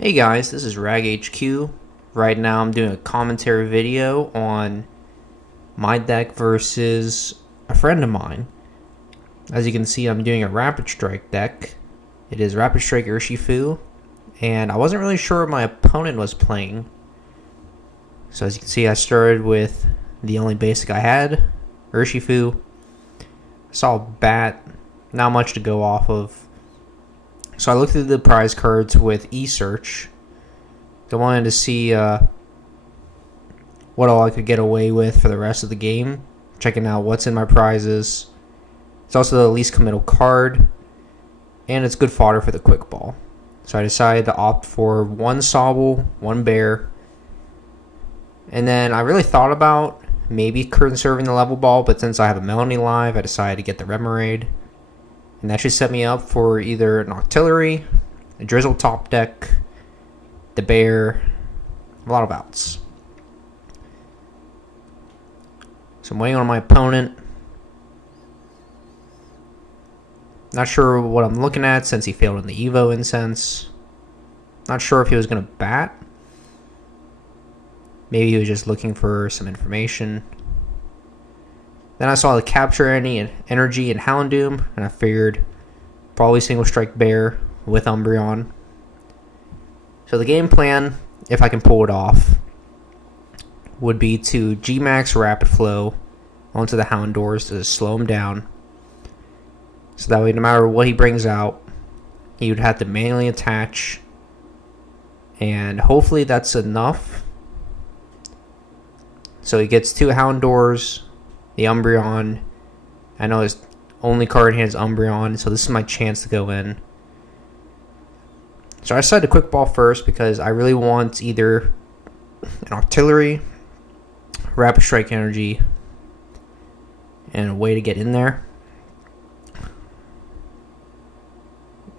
Hey guys, this is RagHQ. Right now I'm doing a commentary video on my deck versus a friend of mine. As you can see, I'm doing a Rapid Strike deck. It is Rapid Strike Urshifu, and I wasn't really sure what my opponent was playing. So as you can see, I started with the only basic I had, Urshifu. Saw a bat, not much to go off of. So I looked through the prize cards with E-Search. I wanted to see what all I could get away with for the rest of the game. Checking out what's in my prizes. It's also the least committal card. And it's good fodder for the quick ball. So I decided to opt for one Sobble, one Bear. And then I really thought about maybe conserving the level ball. But since I have a Melanie live, I decided to get the Remoraid. And that should set me up for either an Artillery, a Drizzle top deck, the Bear, a lot of outs. So I'm waiting on my opponent. Not sure what I'm looking at since he failed in the Evo Incense. Not sure if he was going to bat. Maybe he was just looking for some information. Then I saw the Capture Any Energy and Houndoom, and I figured probably single strike Bear with Umbreon. So the game plan, if I can pull it off, would be to G-Max Rapid Flow onto the Houndours to slow him down. So that way, no matter what he brings out, he would have to manually attach. And hopefully that's enough. So he gets two Houndours, the Umbreon. I know his only card in hand is Umbreon, so this is my chance to go in. So I decided to quick ball first because I really want either an Artillery, Rapid Strike Energy, and a way to get in there.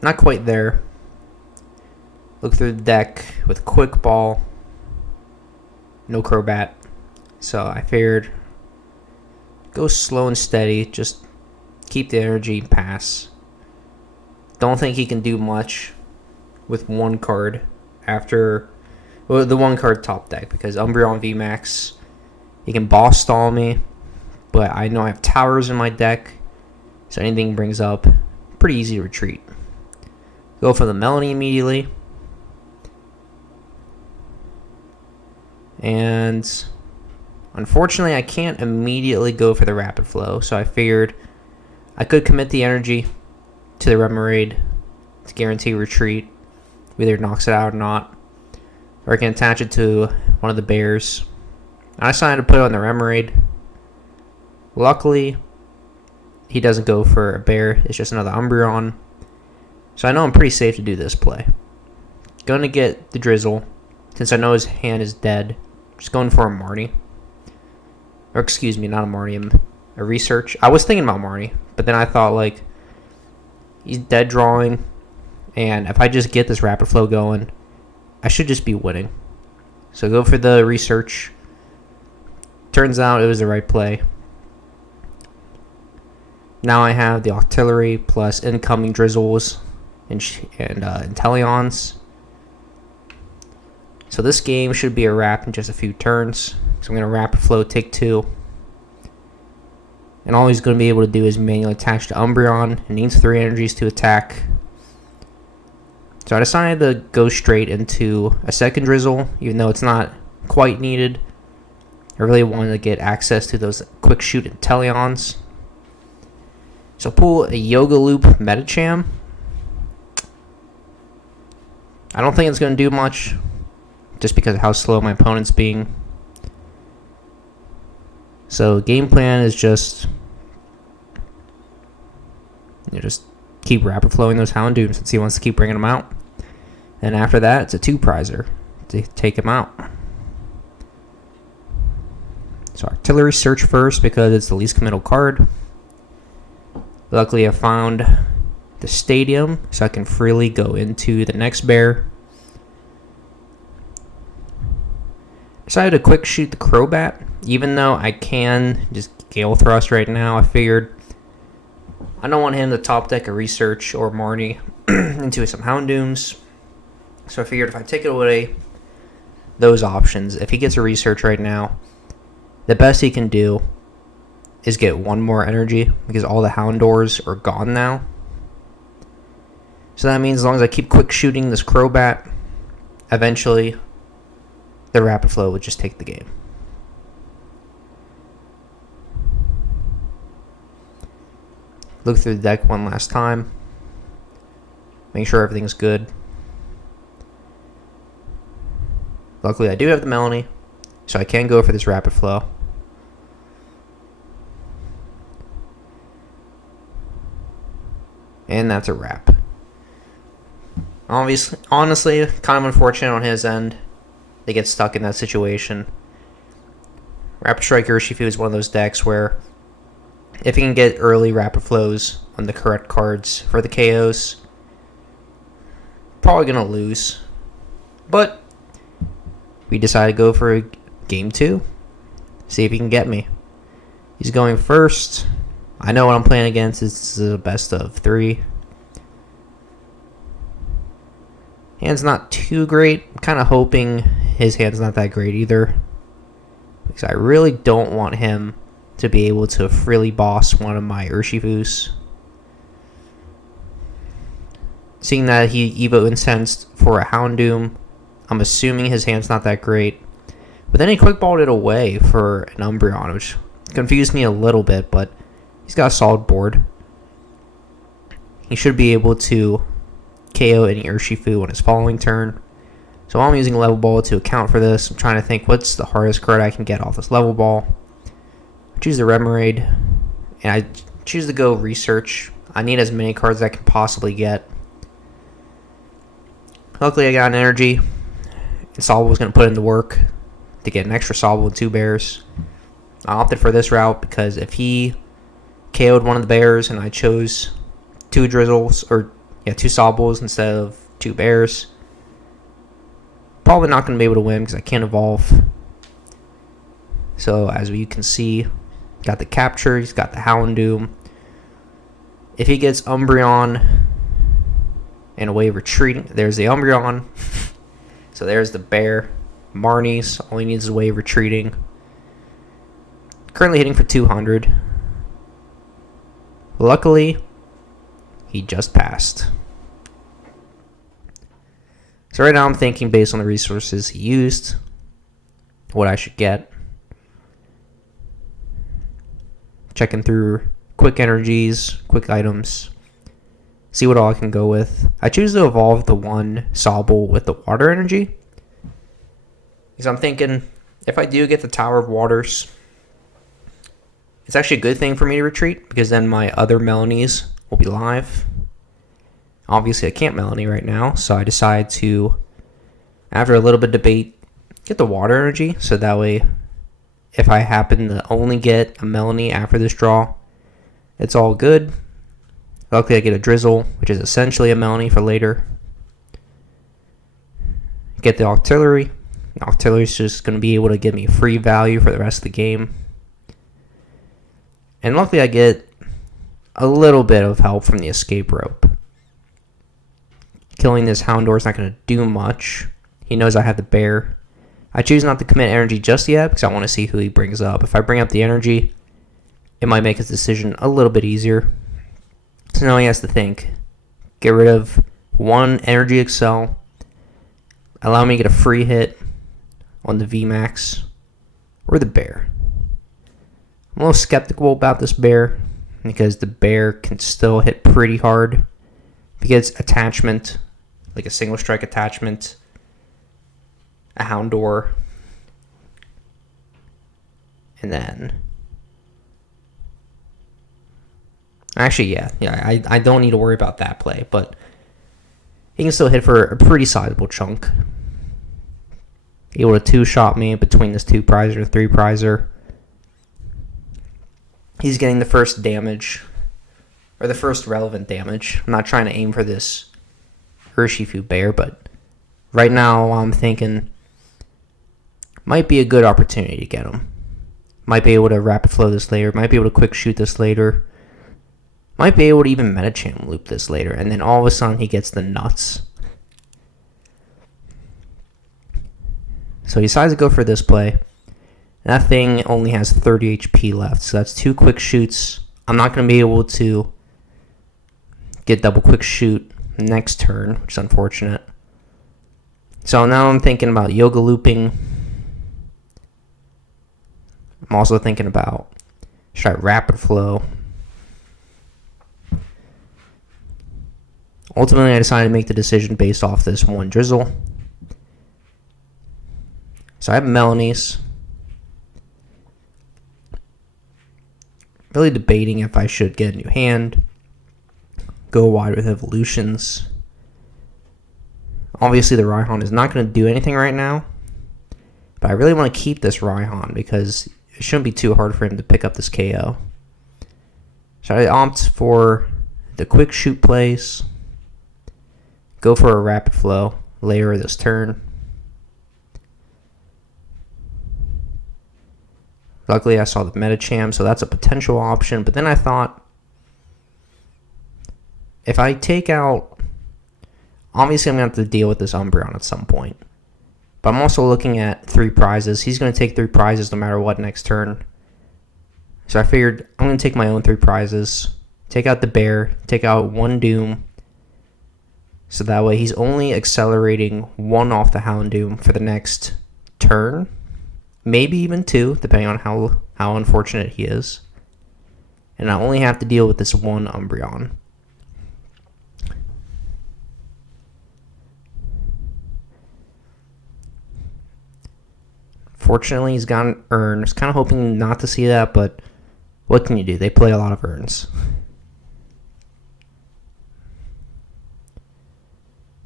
Not quite there. Look through the deck with quick ball, no Crobat. So I figured go slow and steady, just keep the energy, pass. Don't think he can do much with one card after the one card top deck because Umbreon VMAX, he can boss stall me, but I know I have towers in my deck, so anything he brings up, pretty easy to retreat. Go for the Melanie immediately. And unfortunately, I can't immediately go for the Rapid Flow, so I figured I could commit the energy to the Remoraid to guarantee retreat. Either knocks it out or not. Or I can attach it to one of the Bears. I decided to put it on the Remoraid. Luckily, he doesn't go for a Bear. It's just another Umbreon. So I know I'm pretty safe to do this play. Going to get the Drizzle. Since I know his hand is dead, just going for a Marnie. Or excuse me, not a Marnie, a Research. I was thinking about Marnie, but then I thought, like, he's dead drawing, and if I just get this Rapid Flow going, I should just be winning. So go for the Research. Turns out it was the right play. Now I have the Artillery plus incoming Drizzles and Inteleons. So this game should be a wrap in just a few turns. So I'm going to Rapid Flow, take two. And all he's going to be able to do is manually attach to Umbreon. It needs 3 energies to attack. So I decided to go straight into a second Drizzle, even though it's not quite needed. I really wanted to get access to those quick shoot Inteleons. So pull a Yoga Loop Metacham. I don't think it's going to do much, just because of how slow my opponent's being. So game plan is just keep Rapid Flowing those Houndooms since he wants to keep bringing them out. And after that, it's a 2-prizer to take him out. So Artillery search first because it's the least committal card. Luckily, I found the Stadium, so I can freely go into the next Bear. Decided to quick shoot the Crobat, even though I can just Gale Thrust right now. I figured I don't want him to top deck a Research or Marnie into some Houndooms. So I figured if I take it away those options, if he gets a research right now, the best he can do is get one more energy because all the Houndours are gone now. So that means as long as I keep quick shooting this Crobat, eventually the Rapid Flow would just take the game. Look through the deck one last time. Make sure everything's good. Luckily I do have the Melanie, so I can go for this Rapid Flow. And that's a wrap. Honestly, kind of unfortunate on his end. They get stuck in that situation. Rapid Strike Urshifu is one of those decks where if he can get early Rapid Flows on the correct cards for the KOs, probably going to lose. But we decided to go for game 2. See if he can get me. He's going first. I know what I'm playing against. This is a best of 3. Hand's not too great. I'm kind of hoping his hand's not that great either, because I really don't want him to be able to freely boss one of my Urshifus. Seeing that he Evo Incensed for a Houndoom, I'm assuming his hand's not that great. But then he quick balled it away for an Umbreon, which confused me a little bit, but he's got a solid board. He should be able to KO any Urshifu on his following turn. So I'm using Level Ball to account for this. I'm trying to think what's the hardest card I can get off this Level Ball. I choose the Remoraid, and I choose to go Research. I need as many cards as I can possibly get. Luckily I got an energy, and Sobble was going to put in the work to get an extra Sobble and 2 bears. I opted for this route because if he KO'd one of the bears and I chose 2 Drizzles, or 2 Sobbles instead of 2 bears, probably not going to be able to win because I can't evolve. So as you can see, got the capture, he's got the Houndoom. If he gets Umbreon and away retreating, there's the Umbreon. So there's the bear. Marnie's, all he needs is away retreating. Currently hitting for 200. Luckily, he just passed. So right now I'm thinking based on the resources he used, what I should get. Checking through quick energies, quick items, see what all I can go with. I choose to evolve the one Sobble with the water energy, because I'm thinking if I do get the Tower of Waters, it's actually a good thing for me to retreat, because then my other Melanies will be live. Obviously I can't Melanie right now, so I decide to, after a little bit of debate, get the water energy, so that way if I happen to only get a Melanie after this draw, it's all good. Luckily I get a Drizzle, which is essentially a Melanie for later. Get the Octillery. Octillery is just going to be able to give me free value for the rest of the game. And luckily I get a little bit of help from the Escape Rope. Killing this Houndour is not going to do much. He knows I have the bear. I choose not to commit energy just yet because I want to see who he brings up. If I bring up the energy, it might make his decision a little bit easier. So now he has to think. Get rid of one energy Excel. Allow me to get a free hit on the VMAX or the bear. I'm a little skeptical about this bear because the bear can still hit pretty hard. If he gets attachment, like a single strike attachment, a Houndour, and then actually I don't need to worry about that play, but he can still hit for a pretty sizable chunk. Able to 2-shot me between this 2-prizer and 3-prizer. He's getting the first damage, or the first relevant damage. I'm not trying to aim for this Urshifu bear, but right now I'm thinking might be a good opportunity to get him. Might be able to rapid flow this later. Might be able to quick shoot this later. Might be able to even Metacham loop this later. And then all of a sudden he gets the nuts. So he decides to go for this play. And that thing only has 30 HP left. So that's 2 quick shoots. I'm not going to be able to get double quick shoot next turn, which is unfortunate. So now I'm thinking about yoga looping. I'm also thinking about, should I rapid flow? Ultimately, I decided to make the decision based off this one drizzle. So I have Melanie's. Really debating if I should get a new hand, go wide with evolutions. Obviously, the Raihan is not going to do anything right now, but I really want to keep this Raihan because it shouldn't be too hard for him to pick up this KO. So I opt for the quick shoot plays, go for a rapid flow later this turn. Luckily, I saw the Metacham, so that's a potential option. But then I thought, if I take out, obviously I'm going to have to deal with this Umbreon at some point. But I'm also looking at 3 prizes. He's going to take 3 prizes no matter what next turn. So I figured I'm going to take my own 3 prizes, take out the bear, take out 1 Doom. So that way he's only accelerating 1 off the Houndoom for the next turn. Maybe even 2, depending on how unfortunate he is. And I only have to deal with this 1 Umbreon. Fortunately, he's got an Urn. I was kind of hoping not to see that, but what can you do? They play a lot of Urns.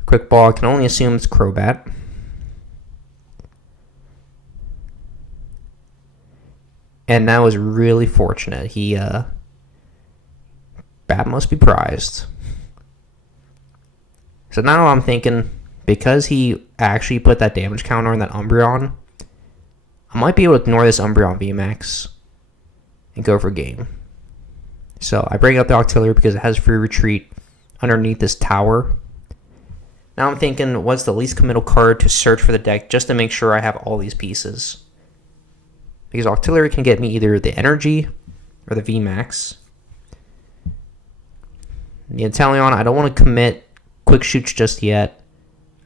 Quick Ball, I can only assume it's Crobat. And that was really fortunate. Bat must be prized. So now I'm thinking, because he actually put that damage counter on that Umbreon, I might be able to ignore this Umbreon VMAX and go for game. So I bring up the Octillery because it has free retreat underneath this tower. Now I'm thinking, what's the least committal card to search for the deck just to make sure I have all these pieces? Because Octillery can get me either the energy or the VMAX. The Inteleon, I don't want to commit quick shoots just yet.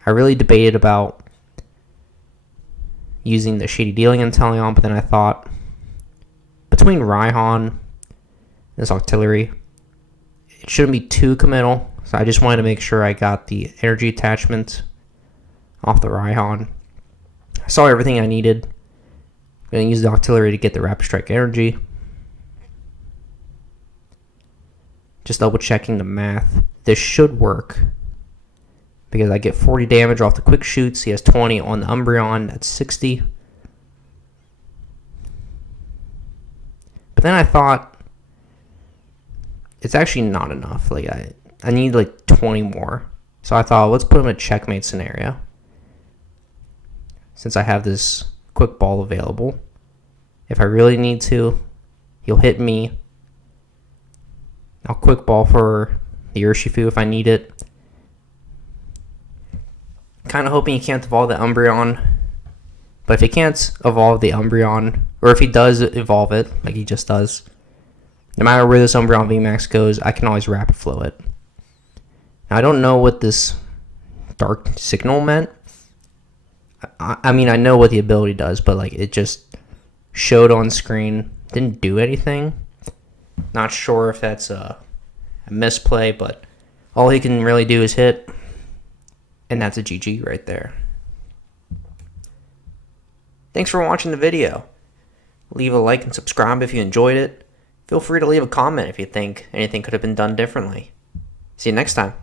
I really debated about using the Shady Dealing Inteleon, but then I thought, between Raihan and this Octillery, it shouldn't be too committal. So I just wanted to make sure I got the energy attachment off the Raihan. I saw everything I needed. I'm going to use the Octillery to get the Rapid Strike energy. Just double checking the math. This should work, because I get 40 damage off the quick shoots. He has 20 on the Umbreon. That's 60. But then I thought, it's actually not enough. Like I need like 20 more. So I thought, let's put him in a checkmate scenario. Since I have this quick ball available, if I really need to, he'll hit me. I'll quick ball for the Urshifu if I need it. Kind of hoping he can't evolve the Umbreon. But if he can't evolve the Umbreon, or if he does evolve it, like he just does, no matter where this Umbreon VMAX goes, I can always rapid flow it. Now, I don't know what this Dark Signal meant. I mean, I know what the ability does, but like it just showed on screen, didn't do anything. Not sure if that's a misplay, but all he can really do is hit, and that's a GG right there. Thanks for watching the video. Leave a like and subscribe if you enjoyed it. Feel free to leave a comment if you think anything could have been done differently. See you next time.